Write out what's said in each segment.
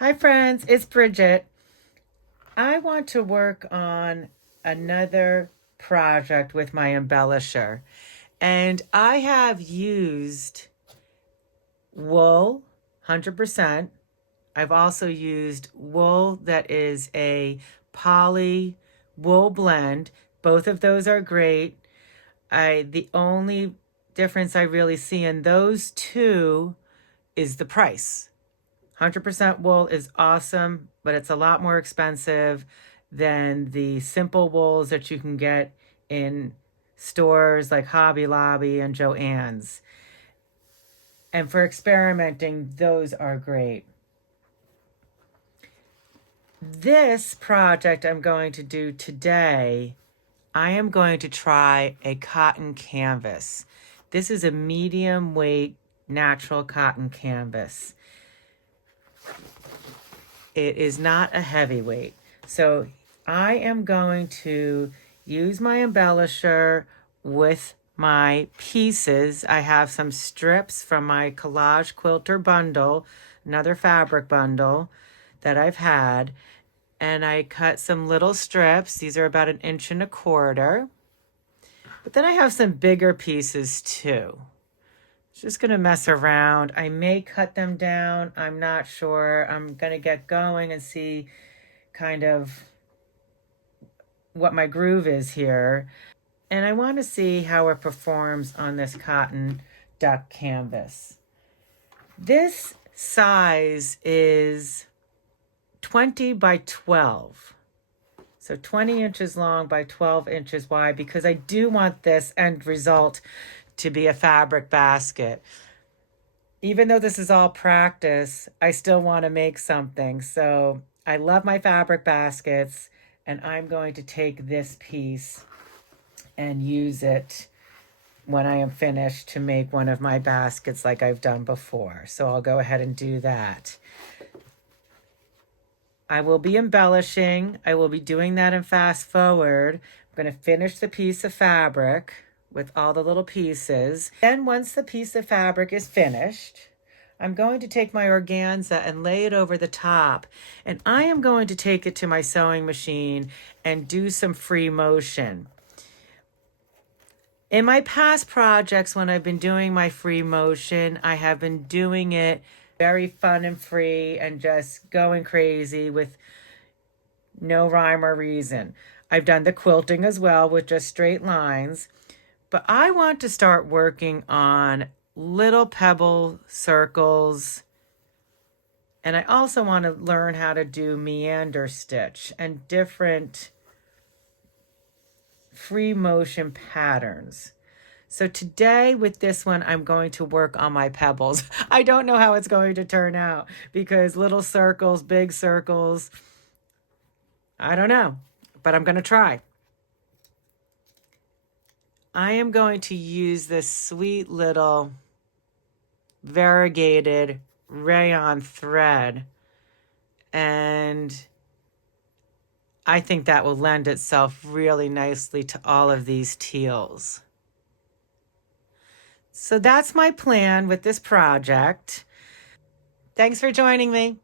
Hi friends, it's Bridget. I want to work on another project with my embellisher. And I have used wool 100%. I've also used wool that is a poly wool blend. Both of those are great. The only difference I really see in those two is the price. 100% wool is awesome, but it's a lot more expensive than the simple wools that you can get in stores like Hobby Lobby and Joann's. And for experimenting, those are great. This project I'm going to do today, I am going to try a cotton canvas. This is a medium weight natural cotton canvas. It is not a heavyweight. So I am going to use my embellisher with my pieces. I have some strips from my collage quilter bundle, another fabric bundle that I've had. And I cut some little strips. These are about 1.25 inches. But then I have some bigger pieces too. Just going to mess around. I may cut them down. I'm not sure. I'm going to get going and see kind of what my groove is here. And I want to see how it performs on this cotton duck canvas. This size is 20 by 12. So 20 inches long by 12 inches wide, because I do want this end result to be a fabric basket. Even though this is all practice, I still want to make something. So I love my fabric baskets, and I'm going to take this piece and use it when I am finished to make one of my baskets like I've done before. So I'll go ahead and do that. I will be embellishing. I will be doing that in fast forward. I'm going to finish the piece of fabric with all the little pieces. Then once the piece of fabric is finished, I'm going to take my organza and lay it over the top. And I am going to take it to my sewing machine and do some free motion. In my past projects, when I've been doing my free motion, I have been doing it very fun and free and just going crazy with no rhyme or reason. I've done the quilting as well with just straight lines. But I want to start working on little pebble circles. And I also want to learn how to do meander stitch and different free motion patterns. So today with this one, I'm going to work on my pebbles. I don't know how it's going to turn out because little circles, big circles, I don't know, but I'm going to try. I am going to use this sweet little variegated rayon thread, and I think that will lend itself really nicely to all of these teals. So that's my plan with this project. Thanks for joining me.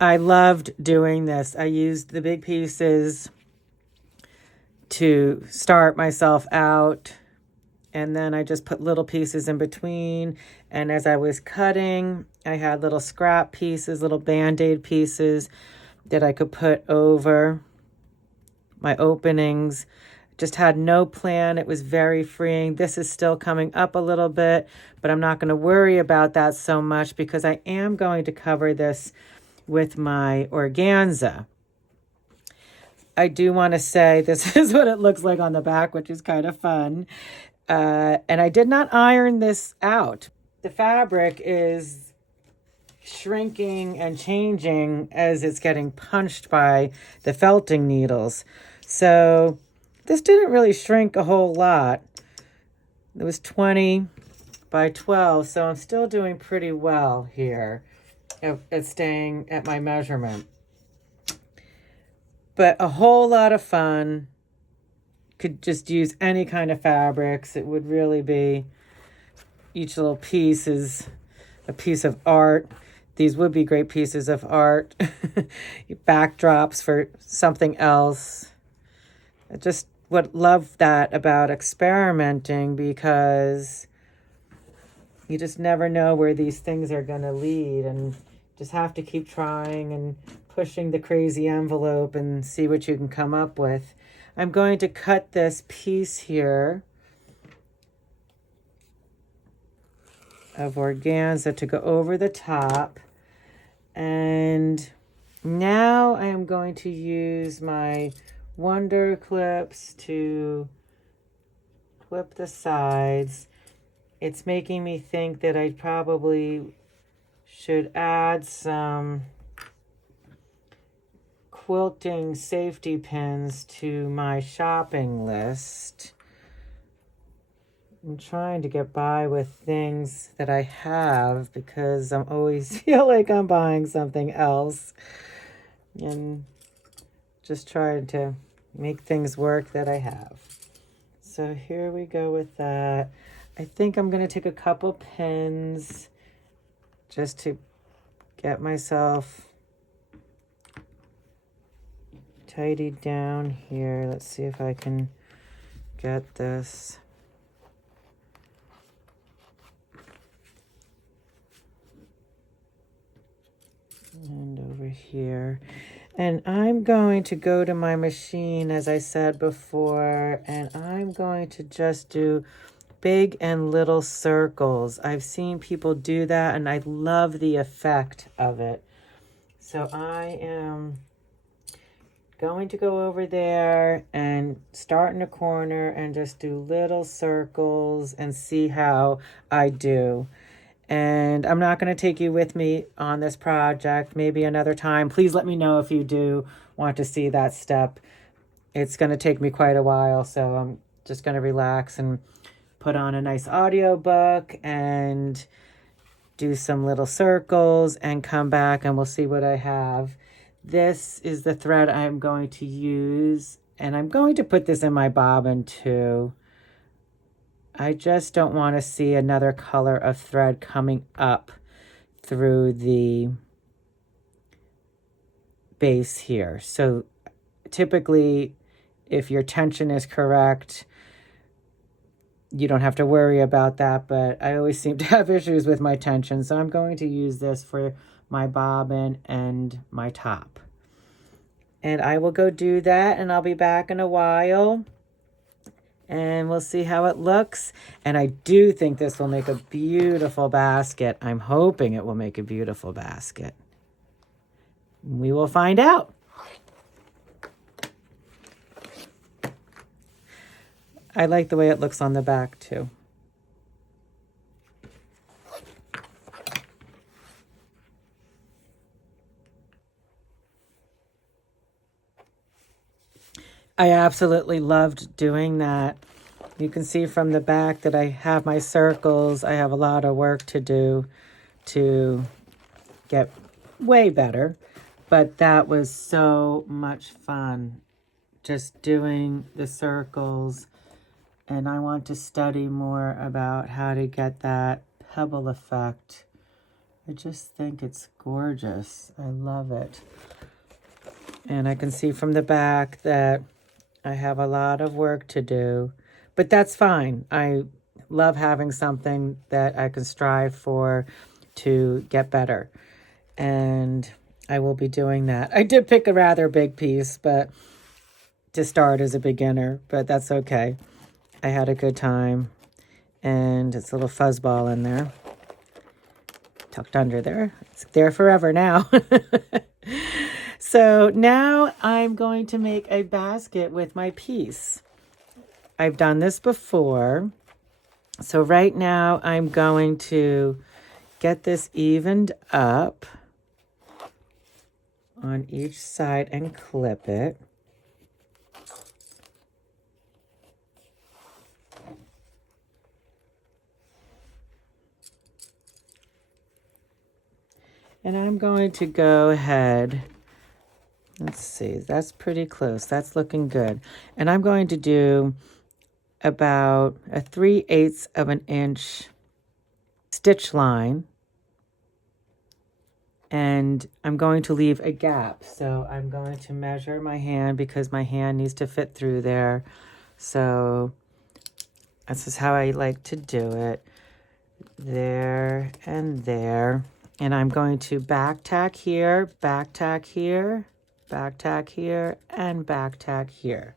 I loved doing this. I used the big pieces to start myself out, and then I just put little pieces in between. And as I was cutting, I had little scrap pieces, little Band-Aid pieces that I could put over my openings. Just had no plan. It was very freeing. This is still coming up a little bit, but I'm not going to worry about that so much because I am going to cover this with my organza. I do want to say this is what it looks like on the back, which is kind of fun. And I did not iron this out. The fabric is shrinking and changing as it's getting punched by the felting needles. So this didn't really shrink a whole lot. It was 20 by 12, so I'm still doing pretty well here at staying at my measurement. But a whole lot of fun. Could just use any kind of fabrics. It would really be, each little piece is a piece of art. These would be great pieces of art. Backdrops for something else. I just would love that about experimenting, because you just never know where these things are going to lead, and just have to keep trying and pushing the crazy envelope and see what you can come up with. I'm going to cut this piece here of organza to go over the top. And now I am going to use my Wonder Clips to clip the sides. It's making me think that I probably should add some quilting safety pins to my shopping list. I'm trying to get by with things that I have because I'm always feel like I'm buying something else, and just trying to make things work that I have. So here we go with that. I think I'm going to take a couple pins just to get myself tidied down here. Let's see if I can get this. And over here. And I'm going to go to my machine, as I said before, and I'm going to just do big and little circles. I've seen people do that, and I love the effect of it. So I am going to go over there and start in a corner and just do little circles and see how I do. And I'm not going to take you with me on this project. Maybe another time. Please let me know if you do want to see that step. It's going to take me quite a while, so I'm just going to relax and put on a nice audiobook and do some little circles and come back and we'll see what I have. This is the thread I'm going to use, and I'm going to put this in my bobbin too. I just don't want to see another color of thread coming up through the base here. So typically, if your tension is correct, you don't have to worry about that, but I always seem to have issues with my tension. So I'm going to use this for my bobbin and my top. And I will go do that, and I'll be back in a while. And we'll see how it looks. And I do think this will make a beautiful basket. I'm hoping it will make a beautiful basket. We will find out. I like the way it looks on the back too. I absolutely loved doing that. You can see from the back that I have my circles. I have a lot of work to do to get way better, but that was so much fun just doing the circles. And I want to study more about how to get that pebble effect. I just think it's gorgeous. I love it. And I can see from the back that I have a lot of work to do, but that's fine. I love having something that I can strive for to get better. And I will be doing that. I did pick a rather big piece, but to start as a beginner, but that's okay. I had a good time. And it's a little fuzzball in there. Tucked under there. It's there forever now. So now I'm going to make a basket with my piece. I've done this before. So right now I'm going to get this evened up on each side and clip it. And I'm going to go ahead. Let's see, that's pretty close. That's looking good. And I'm going to do about a 3/8 of an inch stitch line. And I'm going to leave a gap. So I'm going to measure my hand because my hand needs to fit through there. So this is how I like to do it. There and there. And I'm going to back tack here, back tack here, back tack here, and back tack here.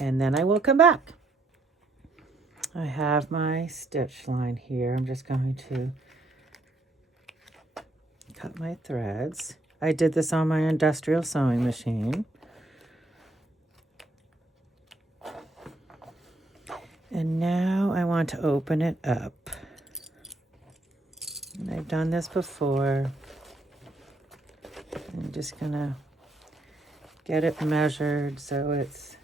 And then I will come back. I have my stitch line here. I'm just going to cut my threads. I did this on my industrial sewing machine. And now I want to open it up. And I've done this before. I'm just gonna get it measured so it's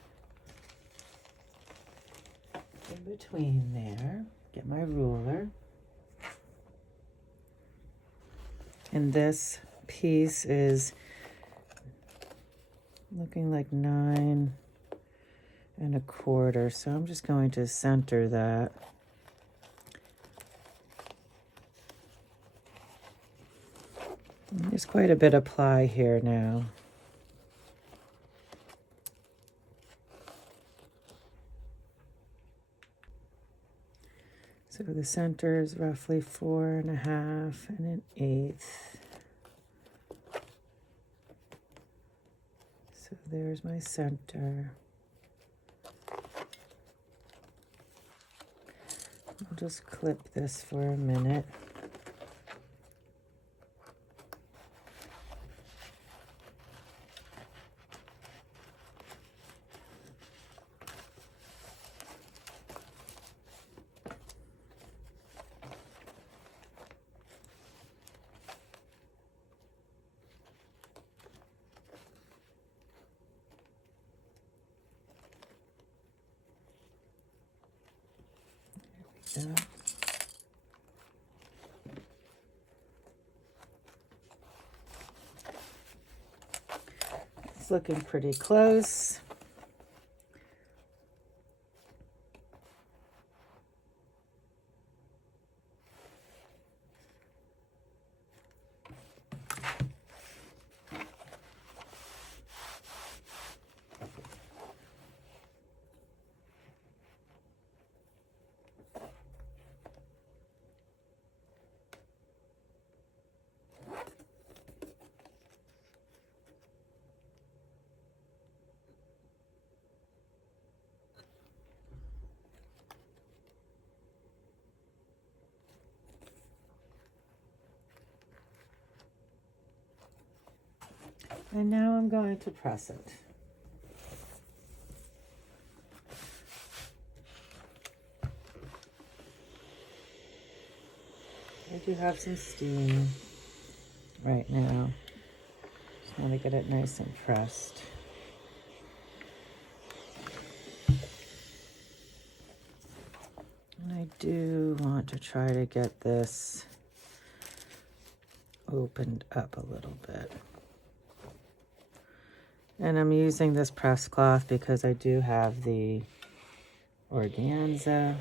in between there. Get my ruler. And this piece is looking like 9 1/4. So I'm just going to center that. And there's quite a bit of ply here now. So the center is roughly 4 1/2 and 1/8. So there's my center. I'll just clip this for a minute. Yeah. It's looking pretty close. And now I'm going to press it. I do have some steam right now. Just want to get it nice and pressed. And I do want to try to get this opened up a little bit. And I'm using this press cloth because I do have the organza.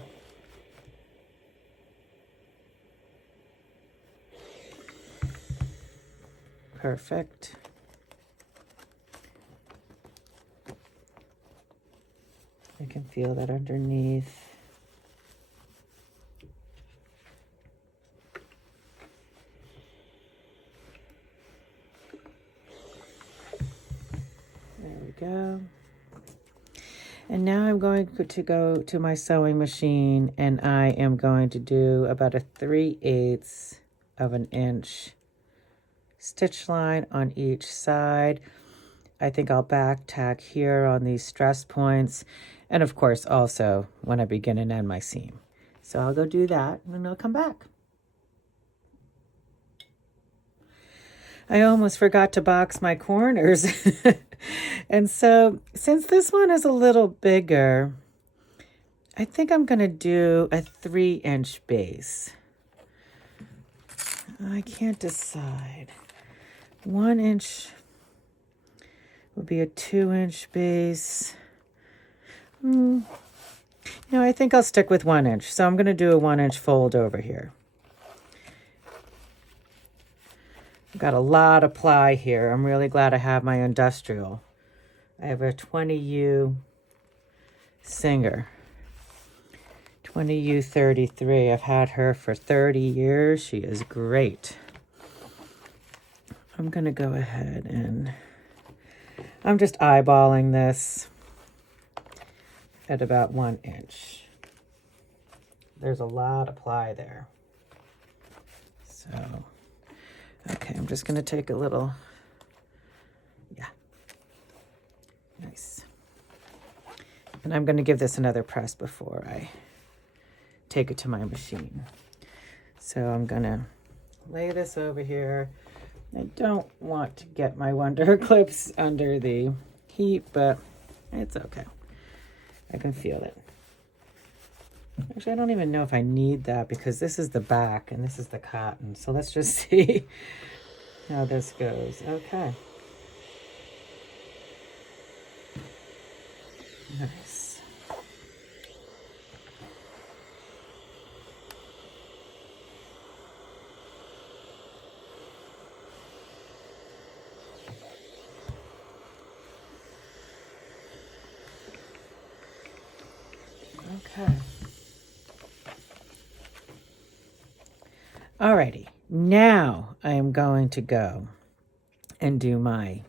perfect. I can feel that underneath. There we go. And now I'm going to go to my sewing machine, and I am going to do about a 3/8 of an inch stitch line on each side. I think I'll back tack here on these stress points, and of course also when I begin and end my seam. So I'll go do that and then I'll come back. I almost forgot to box my corners. And so since this one is a little bigger, I think I'm going to do a 3-inch base. I can't decide. 1 inch would be a 2-inch base. No, I think I'll stick with 1 inch. So I'm going to do a 1-inch fold over here. I've got a lot of ply here. I'm really glad I have my industrial. I have a 20U Singer. 20U33. I've had her for 30 years. She is great. I'm going to go ahead and I'm just eyeballing this at about 1 inch. There's a lot of ply there. So, okay, I'm just going to take a little, yeah, nice. And I'm going to give this another press before I take it to my machine. So I'm going to lay this over here. I don't want to get my Wonder Clips under the heat, but it's okay. I can feel it. Actually, I don't even know if I need that because this is the back and this is the cotton. So let's just see how this goes. Okay. Nice. Okay. Alrighty, now I am going to go and do my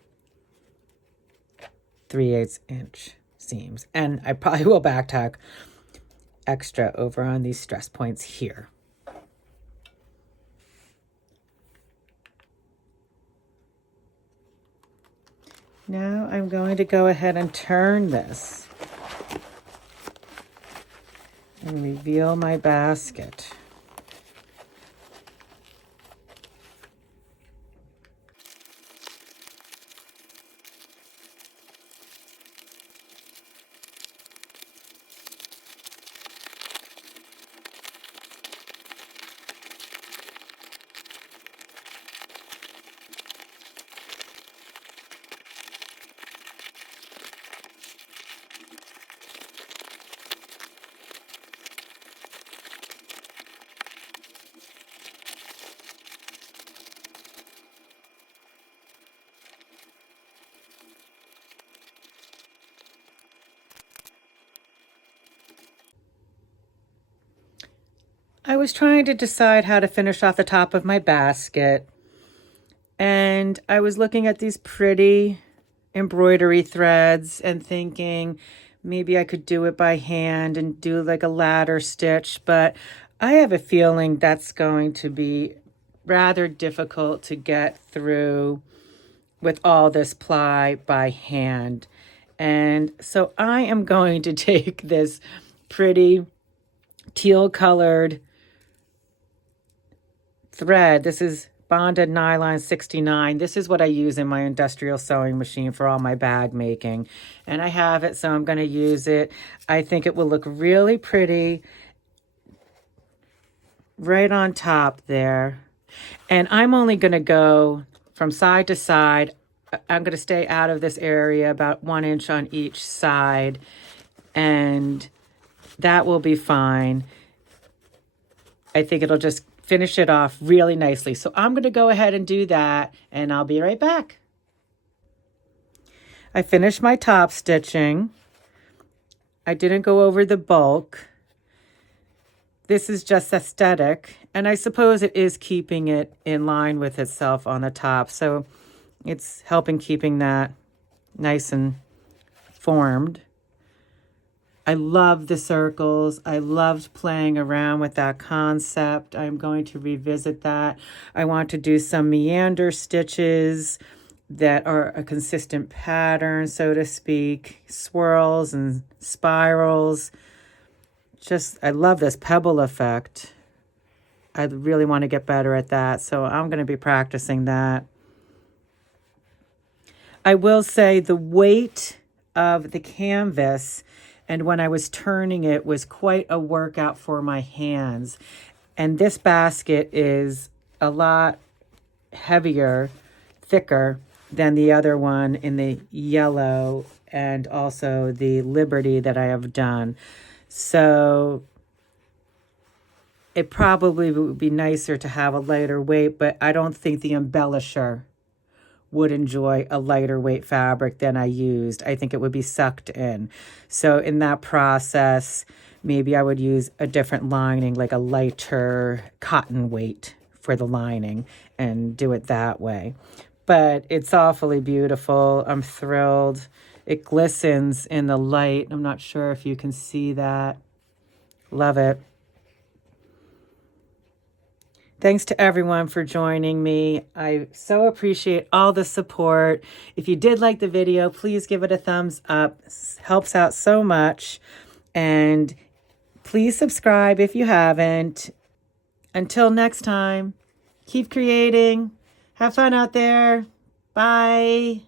3/8 inch seams. And I probably will back tack extra over on these stress points here. Now I'm going to go ahead and turn this and reveal my basket. I was trying to decide how to finish off the top of my basket, and I was looking at these pretty embroidery threads and thinking maybe I could do it by hand and do like a ladder stitch, but I have a feeling that's going to be rather difficult to get through with all this ply by hand. And so I am going to take this pretty teal colored thread. This is bonded nylon 69. This is what I use in my industrial sewing machine for all my bag making. And I have it, so I'm going to use it. I think it will look really pretty right on top there. And I'm only going to go from side to side. I'm going to stay out of this area about 1 inch on each side, and that will be fine. I think it'll just finish it off really nicely. So I'm going to go ahead and do that, and I'll be right back. I finished my top stitching. I didn't go over the bulk. This is just aesthetic, and I suppose it is keeping it in line with itself on the top. So it's helping keeping that nice and formed. I love the circles. I loved playing around with that concept. I'm going to revisit that. I want to do some meander stitches that are a consistent pattern, so to speak, swirls and spirals. I love this pebble effect. I really want to get better at that, so I'm going to be practicing that. I will say the weight of the canvas and when I was turning it was quite a workout for my hands. And this basket is a lot heavier, thicker than the other one in the yellow and also the Liberty that I have done. So it probably would be nicer to have a lighter weight, but I don't think the embellisher would enjoy a lighter weight fabric than I used. I think it would be sucked in. So in that process, maybe I would use a different lining, like a lighter cotton weight for the lining and do it that way. But it's awfully beautiful. I'm thrilled. It glistens in the light. I'm not sure if you can see that. Love it. Thanks to everyone for joining me. I so appreciate all the support. If you did like the video, please give it a thumbs up. It helps out so much. And please subscribe if you haven't. Until next time, keep creating. Have fun out there. Bye.